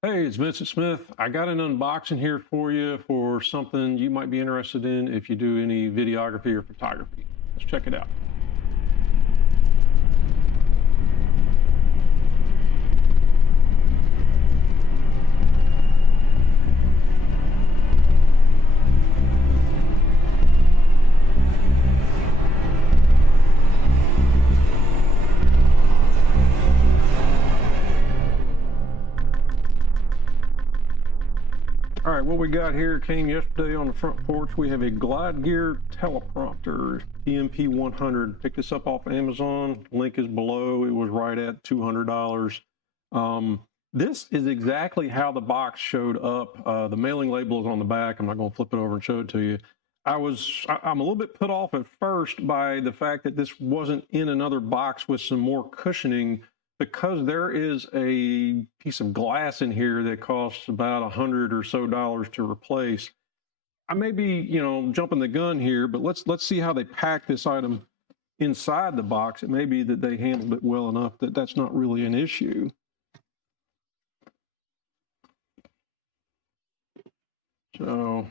Hey, it's Vincent Smith. I got an unboxing here for you for something you might be interested in if you do any videography or photography. Let's check it out. All right, what we got here came yesterday on the front porch. We have a Glide Gear Teleprompter TMP100. Picked this up off Amazon. Link is below. It was right at $200. This is exactly how the box showed up. The mailing label is on the back. I'm not going to flip it over and show it to you. I'm a little bit put off at first by the fact that this wasn't in another box with some more cushioning, because there is a piece of glass in here that costs about $100 or so to replace. I may be, jumping the gun here, but let's see how they pack this item inside the box. It may be that they handled it well enough that that's not really an issue. So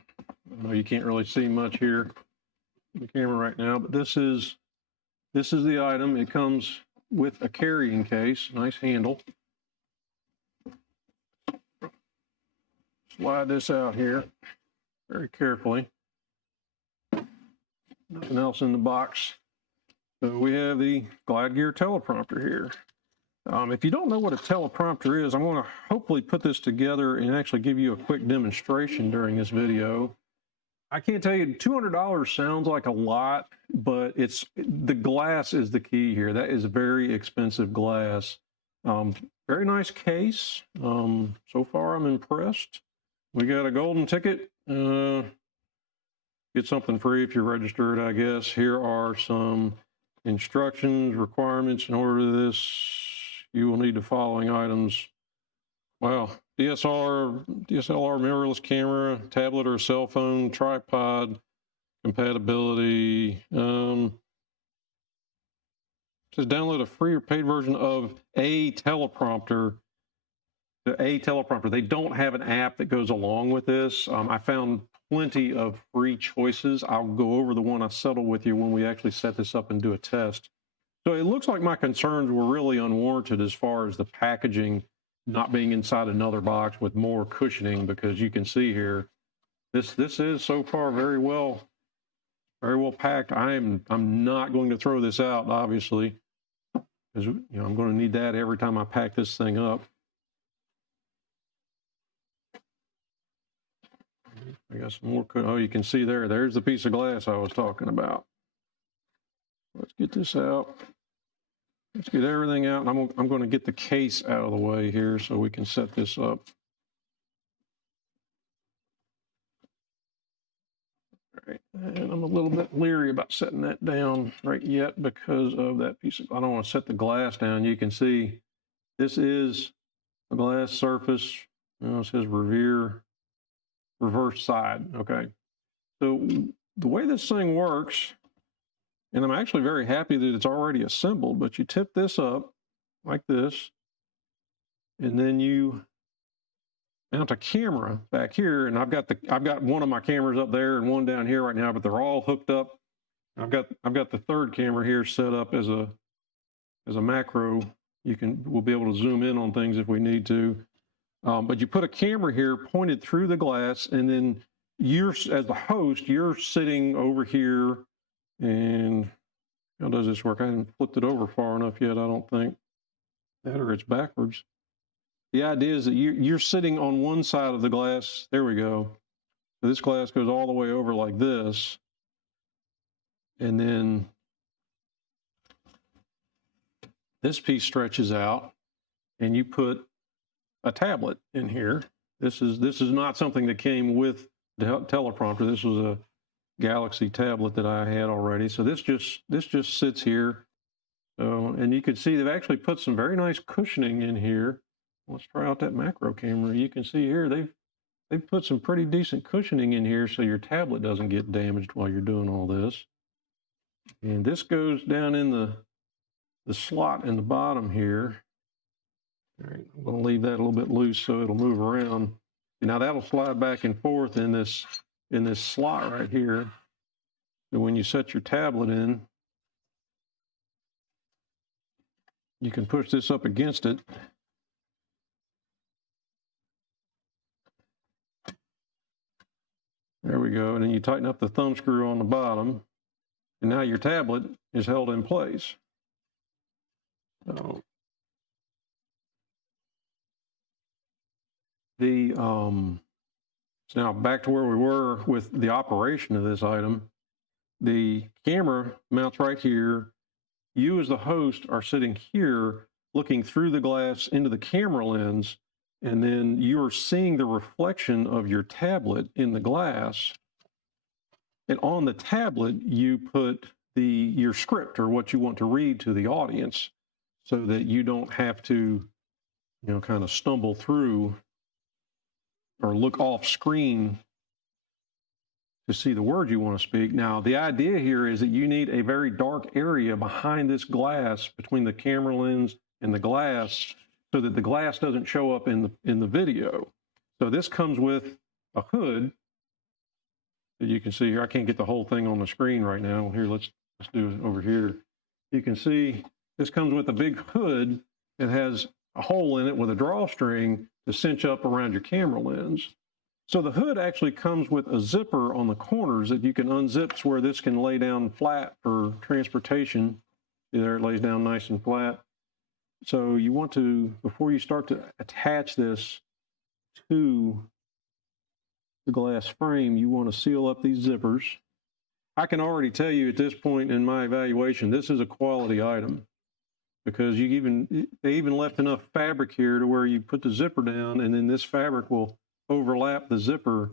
I know you can't really see much here in the camera right now, but this is the item. It comes with a carrying case, nice handle. Slide this out here very carefully. Nothing else in the box. So we have the Glide Gear Teleprompter here. If you don't know what a teleprompter is, I'm going to hopefully put this together and actually give you a quick demonstration during this video. I can't tell you, $200 sounds like a lot, but the glass is the key here. That is very expensive glass. Very nice case. So far, I'm impressed. We got a golden ticket. Get something free if you're registered, I guess. Here are some instructions, requirements. In order to this, you will need the following items. Wow. DSLR mirrorless camera, tablet or cell phone, tripod, compatibility. Says download a free or paid version of a teleprompter. They don't have an app that goes along with this. I found plenty of free choices. I'll go over the one I settle with you when we actually set this up and do a test. So it looks like my concerns were really unwarranted as far as the packaging not being inside another box with more cushioning, because you can see here, this is so far very well packed. I'm not going to throw this out, obviously, because I'm going to need that every time I pack this thing up. I got some more. Oh, you can see there's the piece of glass I was talking about. Let's get this out. Let's get everything out. And I'm going to get the case out of the way here so we can set this up. All right. And I'm a little bit leery about setting that down right yet because of that piece of, I don't want to set the glass down. You can see this is a glass surface. It says reverse side. Okay. So the way this thing works, and I'm actually very happy that it's already assembled, but you tip this up like this, and then you mount a camera back here, and I've got one of my cameras up there and one down here right now, but they're all hooked up. I've got the third camera here set up as a macro. We'll be able to zoom in on things if we need to. But you put a camera here pointed through the glass, and then as the host, you're sitting over here. And how does this work? I haven't flipped it over far enough yet, I don't think. That or it's backwards. The idea is that you're sitting on one side of the glass. There we go. So this glass goes all the way over like this. And then this piece stretches out, and you put a tablet in here. This is not something that came with the teleprompter. This was a Galaxy tablet that I had already. So this just sits here. So, and you can see they've actually put some very nice cushioning in here. Let's try out that macro camera. You can see here they've put some pretty decent cushioning in here so your tablet doesn't get damaged while you're doing all this. And this goes down in the slot in the bottom here. All right, I'm going to leave that a little bit loose so it'll move around. Now that'll slide back and forth in this slot right here. And when you set your tablet in, you can push this up against it. There we go. And then you tighten up the thumb screw on the bottom. And now your tablet is held in place. So now back to where we were with the operation of this item. The camera mounts right here. You as the host are sitting here looking through the glass into the camera lens, and then you're seeing the reflection of your tablet in the glass. And on the tablet, you put your script or what you want to read to the audience so that you don't have to, kind of stumble through or look off screen to see the words you want to speak. Now, the idea here is that you need a very dark area behind this glass between the camera lens and the glass so that the glass doesn't show up in the video. So this comes with a hood that you can see here. I can't get the whole thing on the screen right now. Here, let's do it over here. You can see this comes with a big hood that has a hole in it with a drawstring to cinch up around your camera lens. So the hood actually comes with a zipper on the corners that you can unzip where this can lay down flat for transportation. See there, it lays down nice and flat. So you want to, before you start to attach this to the glass frame, you want to seal up these zippers. I can already tell you at this point in my evaluation, this is a quality item because they even left enough fabric here to where you put the zipper down and then this fabric will overlap the zipper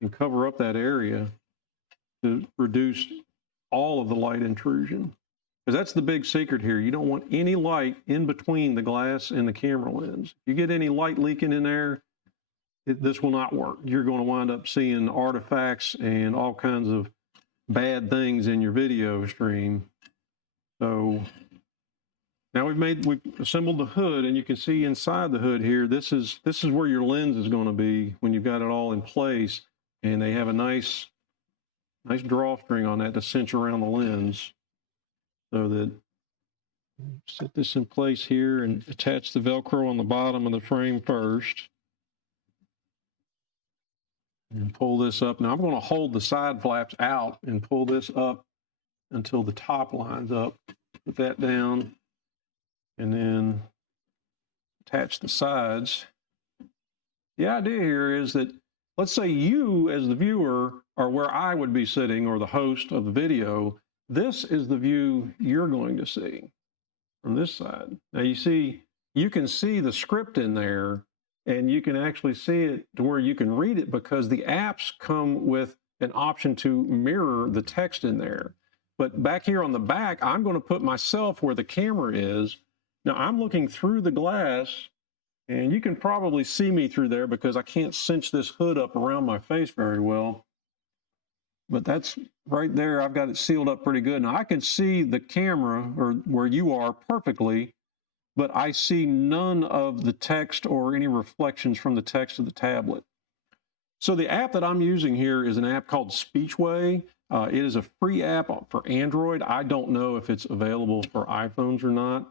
and cover up that area to reduce all of the light intrusion. Because that's the big secret here. You don't want any light in between the glass and the camera lens. If you get any light leaking in there, this will not work. You're going to wind up seeing artifacts and all kinds of bad things in your video stream. So now we've assembled the hood, and you can see inside the hood here, this is where your lens is going to be when you've got it all in place. And they have a nice drawstring on that to cinch around the lens. So that set this in place here and attach the Velcro on the bottom of the frame first. And pull this up. Now I'm going to hold the side flaps out and pull this up until the top lines up. Put that down and then attach the sides. The idea here is that, let's say you as the viewer are where I would be sitting or the host of the video. This is the view you're going to see from this side. Now you can see the script in there and you can actually see it to where you can read it because the apps come with an option to mirror the text in there. But back here on the back, I'm going to put myself where the camera is. Now I'm looking through the glass and you can probably see me through there because I can't cinch this hood up around my face very well. But that's right there. I've got it sealed up pretty good. Now I can see the camera or where you are perfectly, but I see none of the text or any reflections from the text of the tablet. So the app that I'm using here is an app called Speechway. It is a free app for Android. I don't know if it's available for iPhones or not.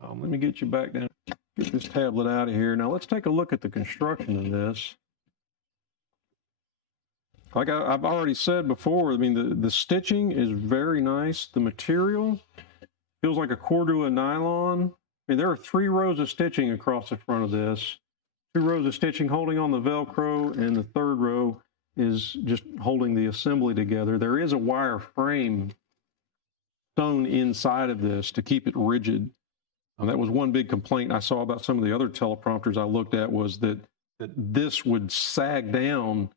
Let me get you back down, get this tablet out of here. Now let's take a look at the construction of this. Like I've already said before, I mean, the stitching is very nice. The material feels like a Cordua nylon. I mean, there are 3 rows of stitching across the front of this. 2 rows of stitching holding on the Velcro, and the 3rd row is just holding the assembly together. There is a wire frame sewn inside of this to keep it rigid. That was one big complaint I saw about some of the other teleprompters I looked at, was that this would sag down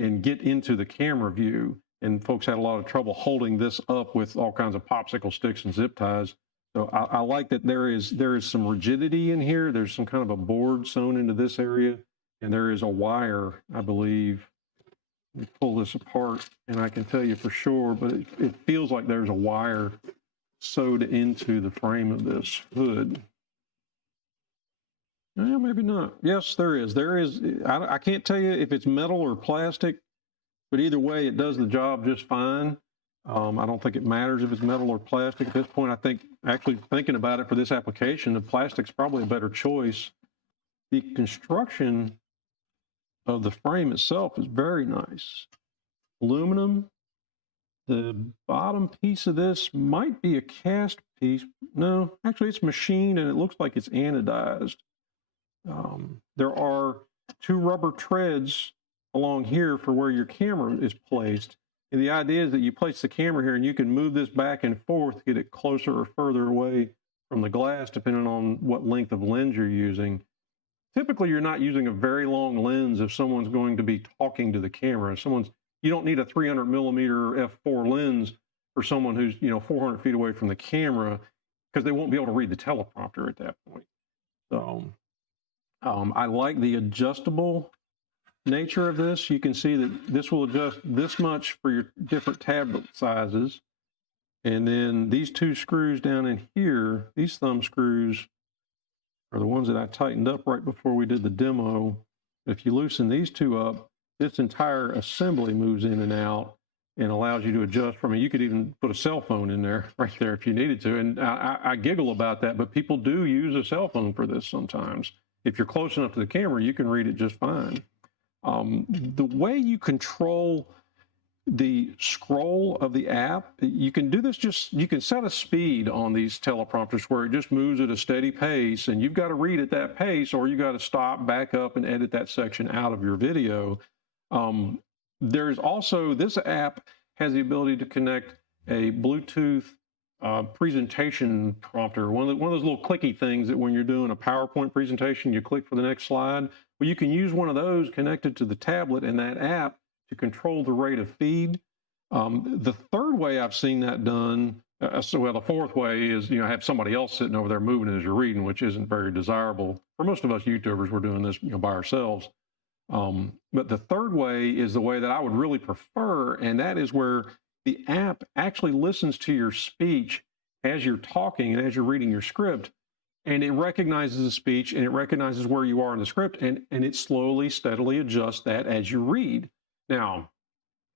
and get into the camera view. And folks had a lot of trouble holding this up with all kinds of popsicle sticks and zip ties. So I like that there is some rigidity in here. There's some kind of a board sewn into this area, and there is a wire, I believe. Let me pull this apart, and I can tell you for sure, but it feels like there's a wire sewed into the frame of this hood. Maybe not. Yes, there is. There is. I can't tell you if it's metal or plastic, but either way, it does the job just fine. I don't think it matters if it's metal or plastic at this point. I think, actually thinking about it for this application, the plastic's probably a better choice. The construction of the frame itself is very nice. Aluminum. The bottom piece of this might be a cast piece. No, actually it's machined and it looks like it's anodized. There are two rubber treads along here for where your camera is placed. And the idea is that you place the camera here and you can move this back and forth, get it closer or further away from the glass, depending on what length of lens you're using. Typically, you're not using a very long lens if someone's going to be talking to the camera. You don't need a 300 millimeter f4 lens for someone who's 400 feet away from the camera, because they won't be able to read the teleprompter at that point. So I like the adjustable nature of this. You can see that this will adjust this much for your different tablet sizes. And then these two screws down in here, these thumb screws are the ones that I tightened up right before we did the demo. If you loosen these two up, this entire assembly moves in and out and allows you to adjust from it. You could even put a cell phone in there right there if you needed to. And I giggle about that, but people do use a cell phone for this sometimes. If you're close enough to the camera, you can read it just fine. The way you control the scroll of the app, you can do this you can set a speed on these teleprompters where it just moves at a steady pace, and you've got to read at that pace, or you got to stop, back up, and edit that section out of your video. There's also, this app has the ability to connect a Bluetooth presentation prompter, one of those little clicky things that when you're doing a PowerPoint presentation, you click for the next slide. Well, you can use one of those connected to the tablet in that app to control the rate of feed. The third way I've seen that done, the fourth way is, have somebody else sitting over there moving as you're reading, which isn't very desirable. For most of us YouTubers, we're doing this by ourselves. But the third way is the way that I would really prefer, and that is where the app actually listens to your speech as you're talking and as you're reading your script, and it recognizes the speech and it recognizes where you are in the script, and it slowly, steadily adjusts that as you read. Now,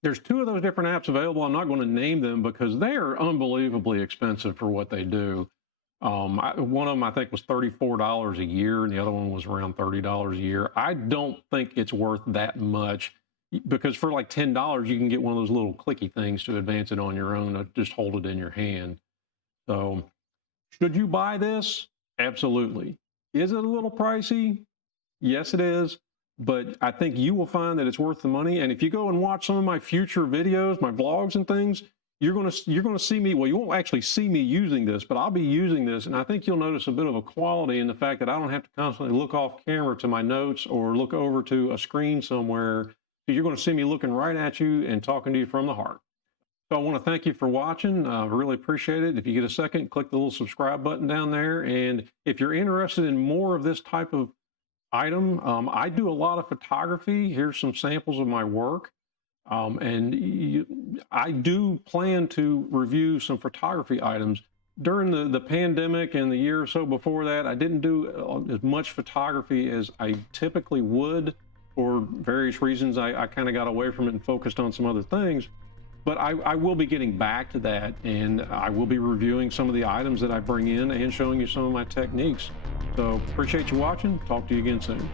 there's two of those different apps available. I'm not going to name them because they are unbelievably expensive for what they do. One of them I think was $34 a year, and the other one was around $30 a year. I don't think it's worth that much, because for like $10, you can get one of those little clicky things to advance it on your own, just hold it in your hand. So should you buy this? Absolutely. Is it a little pricey? Yes, it is. But I think you will find that it's worth the money. And if you go and watch some of my future videos, my vlogs and things, you're going to see me. Well, you won't actually see me using this, but I'll be using this. And I think you'll notice a bit of a quality in the fact that I don't have to constantly look off camera to my notes or look over to a screen somewhere. You're going to see me looking right at you and talking to you from the heart. So I want to thank you for watching. I really appreciate it. If you get a second, click the little subscribe button down there. And if you're interested in more of this type of item, I do a lot of photography. Here's some samples of my work. I do plan to review some photography items. During the pandemic and the year or so before that, I didn't do as much photography as I typically would. For various reasons, I kind of got away from it and focused on some other things. But I will be getting back to that, and I will be reviewing some of the items that I bring in and showing you some of my techniques. So appreciate you watching. Talk to you again soon.